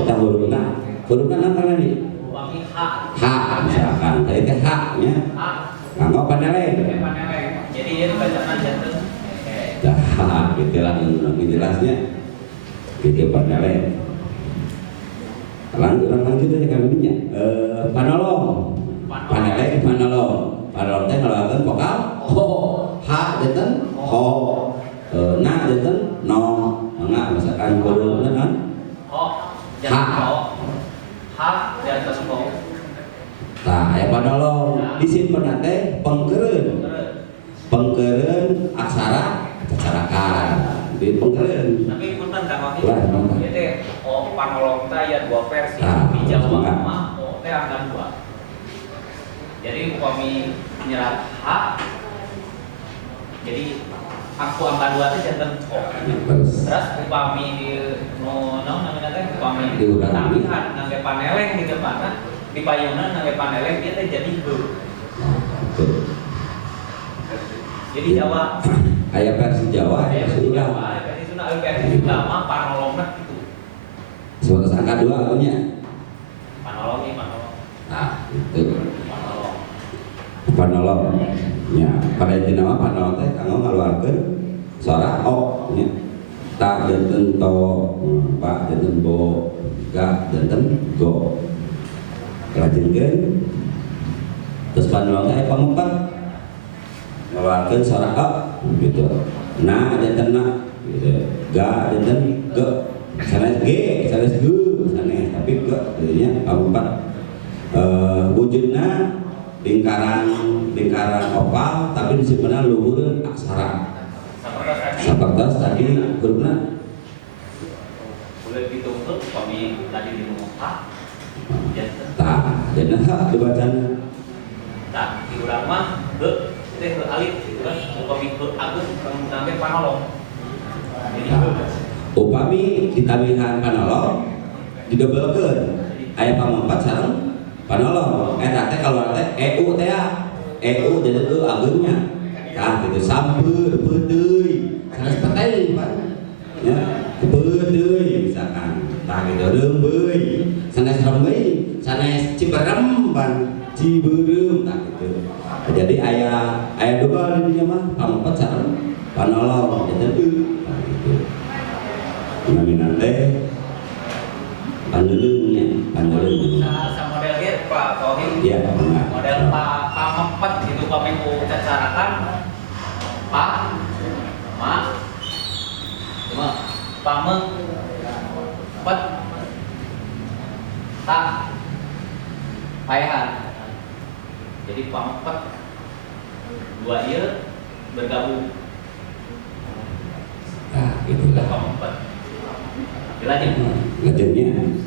kita hurufna namanya nih H misalkan tadi teh H nya nganggo paneleng jadi itu bacaan jantung dah gitu lah jelasnya gitu paneleng lanjut aja kami panolong paneleng panolong teh ngalakeun vokal ho H janten ho na janten no enggak misalkan hurufna kan H di atas ho. Nah, aya panolong disimpen teh pengkeureun aksara cacarakan di pengkeureun. Tapi punten Kang Wahid. Ieu teh panolong teh aya dua versi. Di Jawa mah teh anggan 2. Jadi upami nyerat H jadi aku angka 2 teh janten ho. Terus upami di namanya teh upami tambihan ngangge paneleng di depanna di payunan ngangge paneleng dia teh jadi he. Jadi Jawa aya versi Jawa aya versi Sunda. Versi Sunda versi Sunda mah panolongna gitu. Sebatas angka 2 nya. Panolong. Nah, itu. Panolong. Panolong. Ya, pada intina mah panolong teh kanggo ngaluarkeun suara o nya. Ta janten to, pa janten bo, ga janten go. Lajengkeun terus panolong teh pamempat ngaluarkeun suara a gitu. Na janten na gitu. Ga janten ge. Sanes g, sanes ge, sanes tapi ge gitu nya pamempat. Wujudna lingkaran oval tapi disimpan luhur aksara sapertos tadi hurufna boleh dituntut kami tadi di rumah janten janten dibacana di urang mah teh alif gitu kan upami agus sampai panolong jadi upami ditambihan panolong didobelkeun aya pamempat sareng panolong eta teh kalau teh eu teh eu jadi tu agungnya tah gitu sampeur peuteuy sanes peteng pan ya peuteuy misalkan tah gitu reumeuy sanes rembeuy sanes ciberem pan cibeureum tah gitu jadi aya dua di dinya mah pamempat sareng panolong jadi tah gitu naminan teh paneuleungnya paneuleung model dia Pak Tohim iya model pamempet gitu pamengku cacarakan pa ma cuma pamempet ta paehan jadi pamempet dua ieu bergabung nah itulah pamempet dilanjut lanjutnya